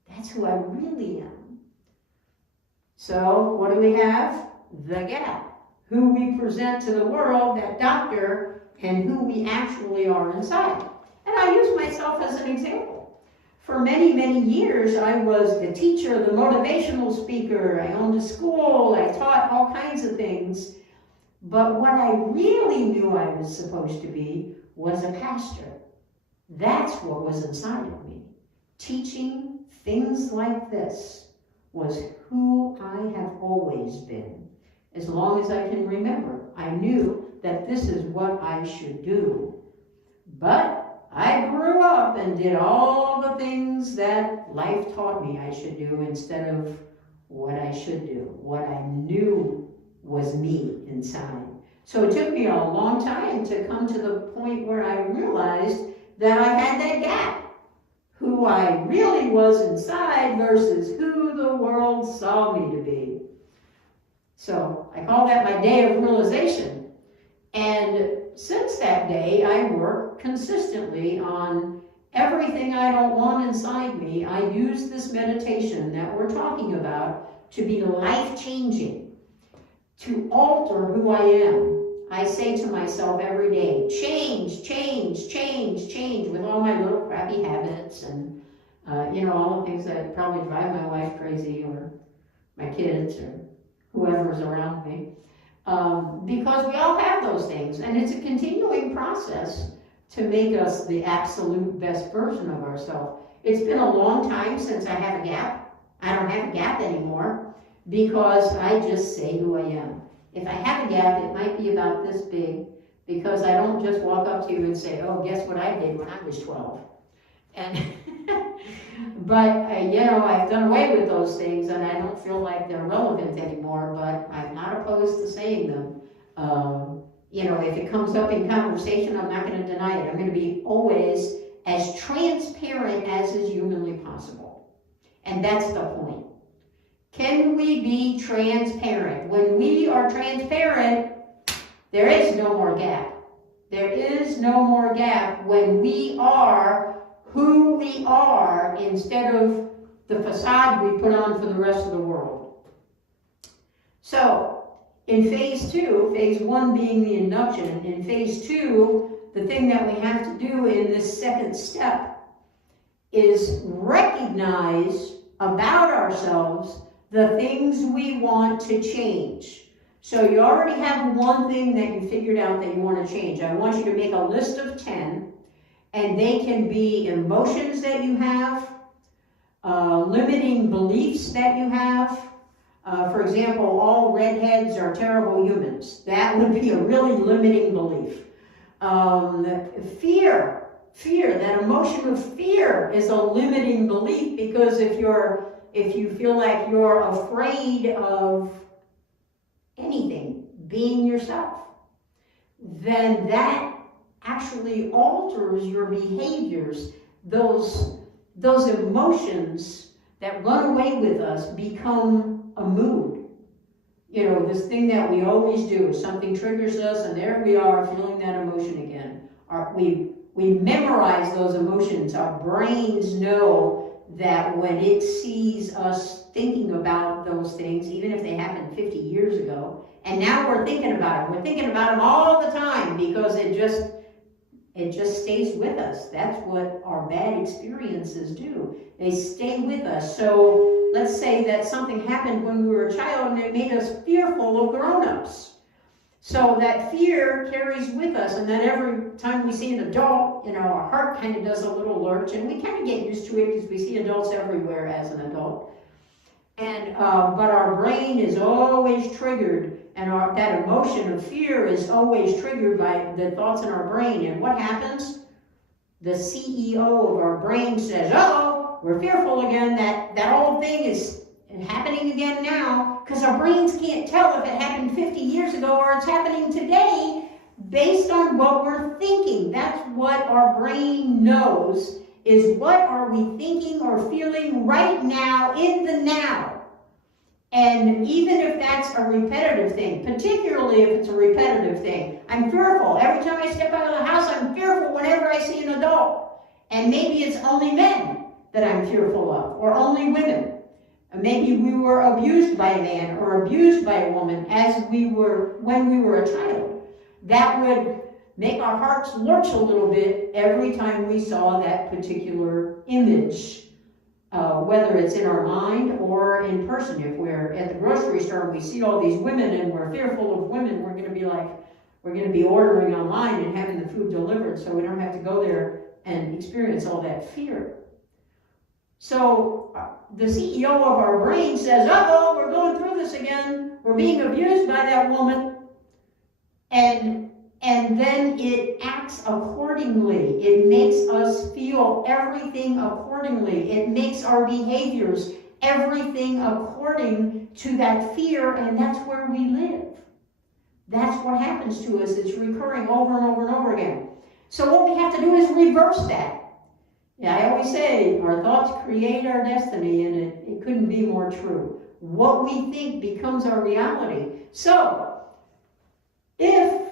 That's who I really am." So what do we have? The gap. Who we present to the world, that doctor, and who we actually are inside. And I use myself as an example. For many, many years, I was the teacher, the motivational speaker. I owned a school. I taught all kinds of things. But what I really knew I was supposed to be was a pastor. That's what was inside of me. Teaching things like this was who I have always been. As long as I can remember, I knew that this is what I should do. But I grew up and did all the things that life taught me I should do instead of what I should do, what I knew was me inside. So it took me a long time to come to the point where I realized that I had that gap. Who I really was inside versus who the world saw me to be. So I call that my day of realization. And since that day, I work consistently on everything I don't want inside me. I use this meditation that we're talking about to be life-changing, to alter who I am. I say to myself every day, change, change, change, change, with all my little crappy habits and, all the things that probably drive my wife crazy or my kids or whoever's around me. Because we all have those things, and it's a continuing process to make us the absolute best version of ourselves. It's been a long time since I have a gap. I don't have a gap anymore because I just say who I am. If I have a gap, it might be about this big, because I don't just walk up to you and say, "Oh, guess what I did when I was 12. And But, I've done away with those things and I don't feel like they're relevant anymore, but I'm not opposed to saying them. If it comes up in conversation, I'm not going to deny it. I'm going to be always as transparent as is humanly possible. And that's the point. Can we be transparent? When we are transparent, there is no more gap. There is no more gap when we are who we are instead of the facade we put on for the rest of the world. So, in phase 2, phase 1 being the induction, in phase 2, the thing that we have to do in this second step is recognize about ourselves the things we want to change. So you already have one thing that you figured out that you want to change. I want you to make a list of 10, and they can be emotions that you have, limiting beliefs that you have. For example, all redheads are terrible humans. That would be a really limiting belief. Fear, that emotion of fear is a limiting belief, because if you feel like you're afraid of anything, being yourself, then that actually alters your behaviors. Those emotions that run away with us become a mood. This thing that we always do, something triggers us and there we are feeling that emotion again. We memorize those emotions. Our brains know that when it sees us thinking about those things, even if they happened 50 years ago, and now we're thinking about them. We're thinking about them all the time because it just stays with us. That's what our bad experiences do. They stay with us. So let's say that something happened when we were a child and it made us fearful of grown-ups. So that fear carries with us, and then every time we see an adult, our heart kind of does a little lurch, and we kind of get used to it because we see adults everywhere as an adult. And but our brain is always triggered, and that emotion of fear is always triggered by the thoughts in our brain. And what happens? The CEO of our brain says, "Uh-oh, we're fearful again. That old thing is happening again now," because our brains can't tell if it happened 50 years ago or it's happening today based on what we're thinking. That's what our brain knows, is what are we thinking or feeling right now in the now. And even if that's a repetitive thing, particularly if it's a repetitive thing, I'm fearful. Every time I step out of the house, I'm fearful whenever I see an adult. And maybe it's only men that I'm fearful of, or only women. Maybe we were abused by a man or abused by a woman when we were a child. That would make our hearts lurch a little bit every time we saw that particular image, whether it's in our mind or in person. If we're at the grocery store and we see all these women and we're fearful of women, we're going to be ordering online and having the food delivered so we don't have to go there and experience all that fear. So the CEO of our brain says, "Uh-oh, we're going through this again. We're being abused by that woman." And then it acts accordingly. It makes us feel everything accordingly. It makes our behaviors everything according to that fear, and that's where we live. That's what happens to us. It's recurring over and over and over again. So what we have to do is reverse that. Yeah, I always say our thoughts create our destiny, and it couldn't be more true. What we think becomes our reality. So, if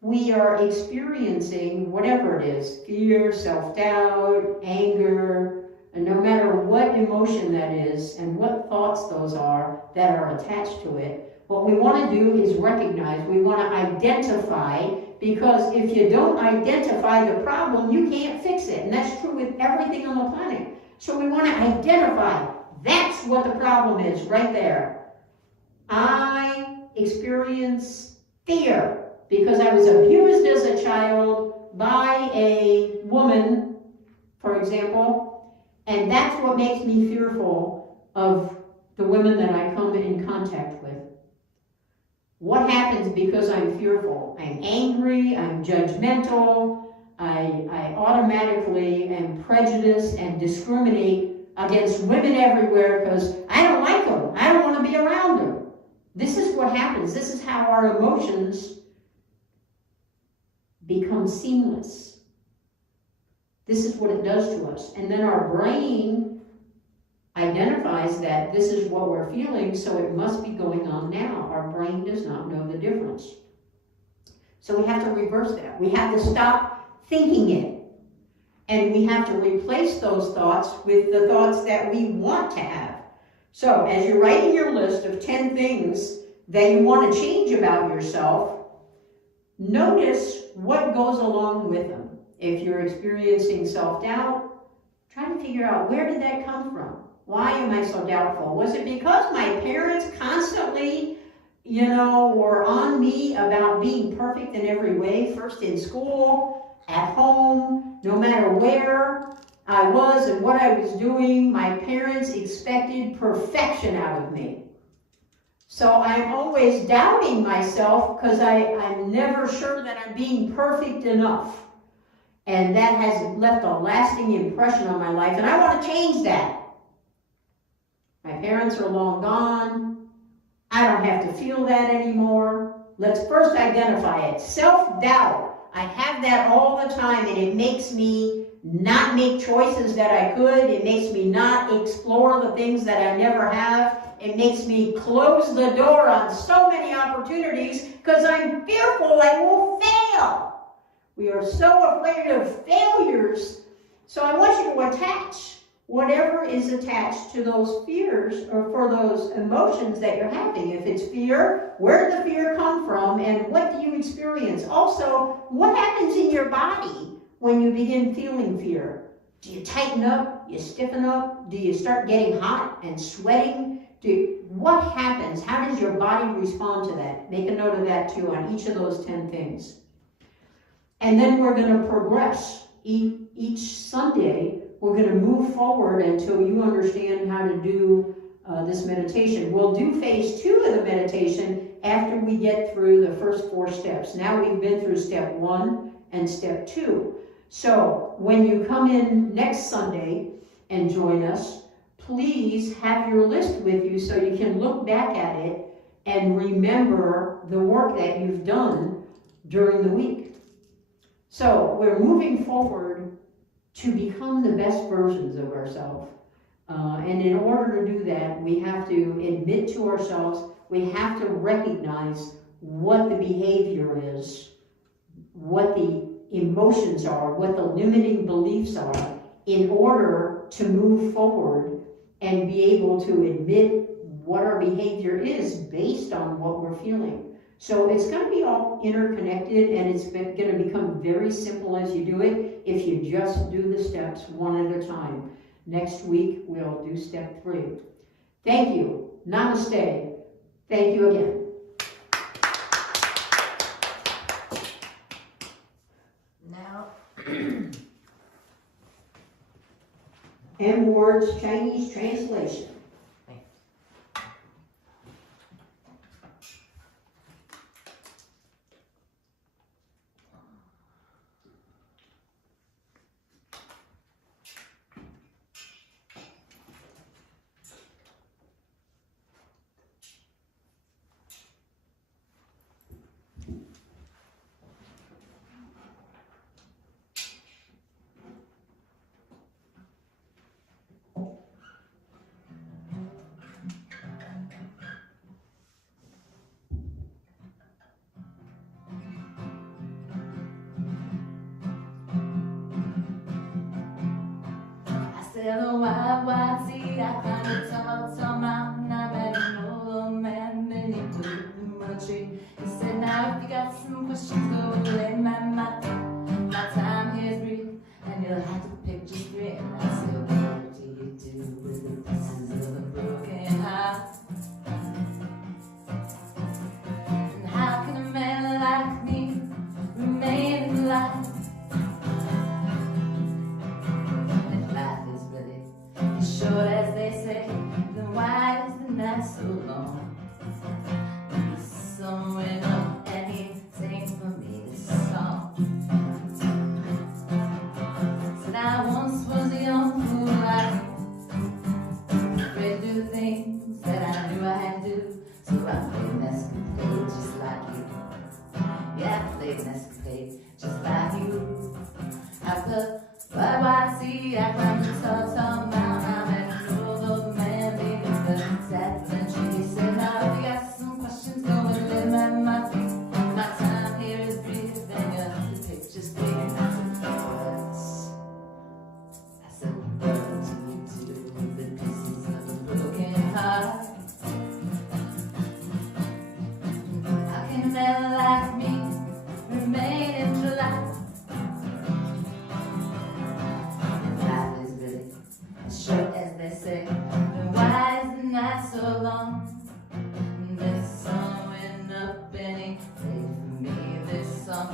we are experiencing whatever it is, fear, self-doubt, anger, and no matter what emotion that is and what thoughts those are that are attached to it, what we want to do is recognize, we want to identify, because if you don't identify the problem, you can't fix it. And that's true with everything on the planet. So we want to identify, that's what the problem is right there. I experience fear because I was abused as a child by a woman, for example, and that's what makes me fearful of the women that I come in contact with. What happens because I'm fearful? I'm angry, I'm judgmental, I automatically am prejudiced and discriminate against women everywhere because I don't like them. I don't want to be around them. This is what happens. This is how our emotions become seamless. This is what it does to us. And then our brain identifies that this is what we're feeling, so it must be going on now. Our brain does not know the difference. So we have to reverse that. We have to stop thinking it. And we have to replace those thoughts with the thoughts that we want to have. So as you're writing your list of 10 things that you want to change about yourself, notice what goes along with them. If you're experiencing self-doubt, try to figure out, where did that come from? Why am I so doubtful? Was it because my parents constantly, were on me about being perfect in every way, first in school, at home, no matter where I was and what I was doing, my parents expected perfection out of me. So I'm always doubting myself because I'm never sure that I'm being perfect enough. And that has left a lasting impression on my life, and I want to change that. My parents are long gone. I don't have to feel that anymore. Let's first identify it. Self-doubt. I have that all the time, and it makes me not make choices that I could. It makes me not explore the things that I never have. It makes me close the door on so many opportunities because I'm fearful I will fail. We are so afraid of failures. So I want you to attach whatever is attached to those fears or for those emotions that you're having. If it's fear, where did the fear come from and what do you experience? Also, what happens in your body when you begin feeling fear? Do you tighten up? Do you stiffen up? Do you start getting hot and sweating? What happens? How does your body respond to that? Make a note of that too on each of those 10 things. And then we're going to progress. Each Sunday, we're going to move forward until you understand how to do this meditation. We'll do phase 2 of the meditation after we get through the first 4 steps. Now we've been through step 1 and step 2. So when you come in next Sunday and join us, please have your list with you so you can look back at it and remember the work that you've done during the week. So we're moving forward to become the best versions of ourselves. And in order to do that, we have to admit to ourselves, we have to recognize what the behavior is, what the emotions are, what the limiting beliefs are, in order to move forward and be able to admit what our behavior is based on what we're feeling. So it's going to be all interconnected, and it's going to become very simple as you do it if you just do the steps one at a time. Next week, we'll do step 3. Thank you. Namaste. Thank you again. Now, M Word's Chinese translation. He said, now if you got some questions, go lay my mouth. My time here's brief, and you'll have to pick just 3. And I said, what do you do with the pieces of a broken heart? And how can a man like me remain alive? If life is really as short as they say, then why is the night so long? Someone up and he sang for me this song. Said I once was a young fool, things that I knew I had to do. So I played an escapade just like you. Yeah, I played an escapade just like you. After YYC, I climbed the tall mountain. I met an old man beneath the sapling tree. He said, now we got some questions going, live at my feet. My time here is brief, and the picture's clear. I said, words. I said, what do you do with the pieces of a broken heart? How can a man like me remain in July? Life is really as short as they say. Then why is the night so long? The sun went up and he played for me this song.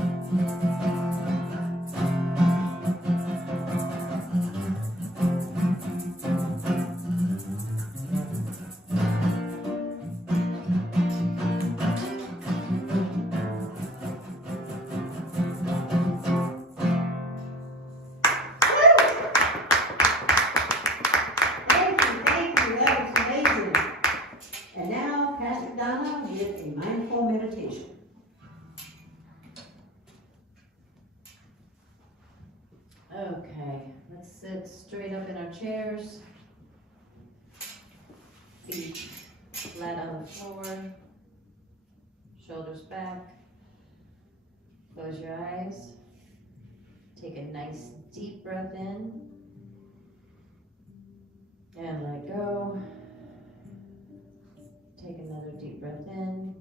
Thank you, that was amazing. And now, Pastor Donna with a mindful meditation. Okay, let's sit straight up in our chairs. Feet flat on the floor. Shoulders back. Close your eyes. Take a nice deep breath in. And let go. Take another deep breath in.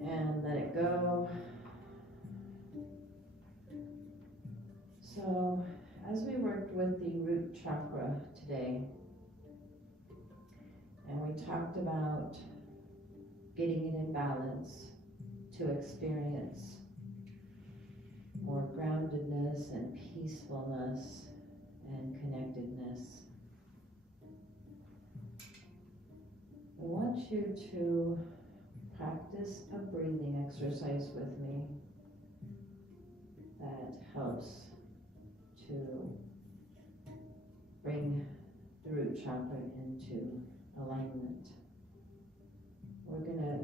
And let it go. So, as we worked with the root chakra today, and we talked about getting it in balance to experience more groundedness and peacefulness and connectedness, I want you to practice a breathing exercise with me that helps to bring the root chakra into alignment. We're going to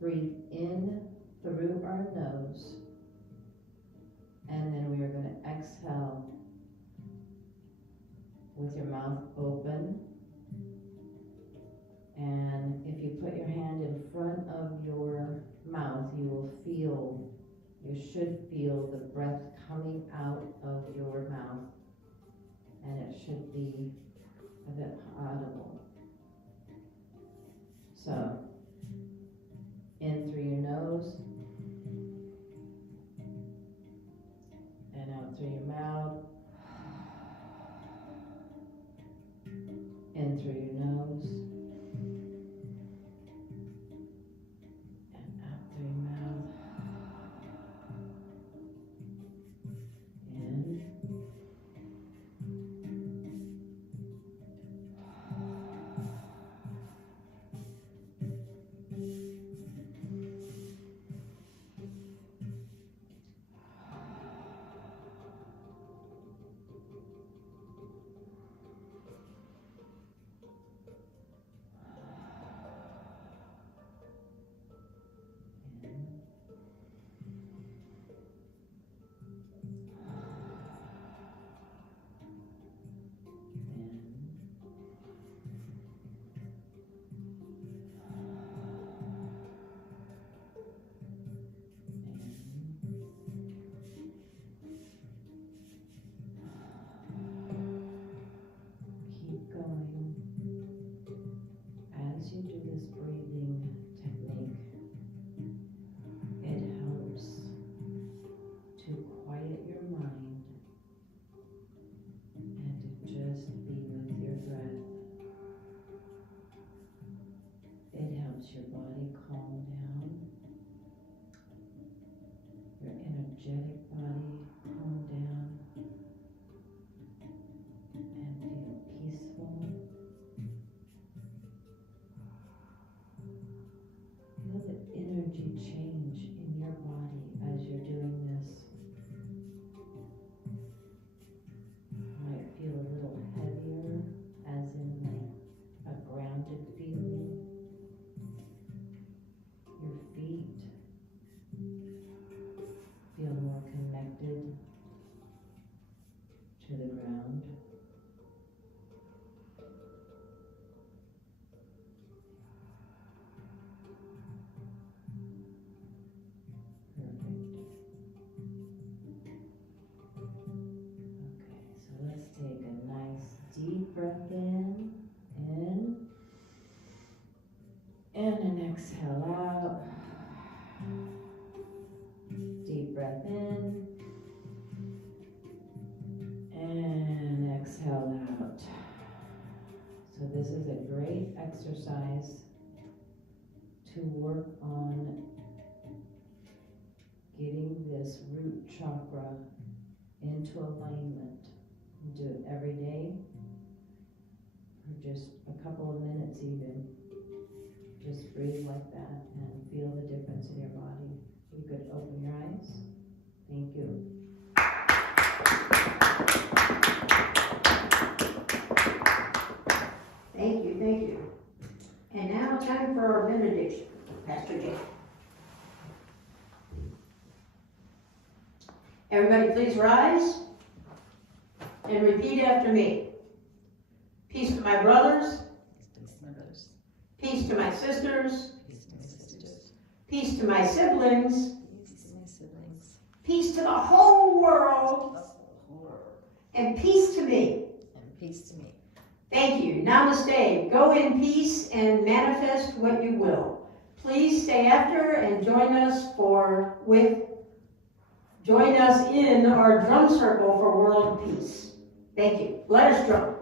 breathe in through our nose, and then we are going to exhale with your mouth open. And if you put your hand in front of your mouth, you should feel the breath coming out of your mouth, and it should be a bit audible. So, in through your nose, and out through your mouth, in through your nose, and out through your mouth, in, keep going. As you do this breathing technique, it helps to quiet your mind and to just be with your breath. It helps your body calm down, your energetic body calm down, and feel peaceful. So this is a great exercise to work on getting this root chakra into alignment. Do it every day, or just a couple of minutes even. Just breathe like that and feel the difference in your body. You could open your eyes. Thank you. Thank you, thank you. And now time for our benediction, Pastor Jay. Everybody please rise and repeat after me. Peace to my brothers, peace to my sisters, peace to my siblings, peace to the whole world, and peace to me. Thank you. Namaste. Go in peace and manifest what you will. Please stay after and join us in our drum circle for world peace. Thank you. Let us drum.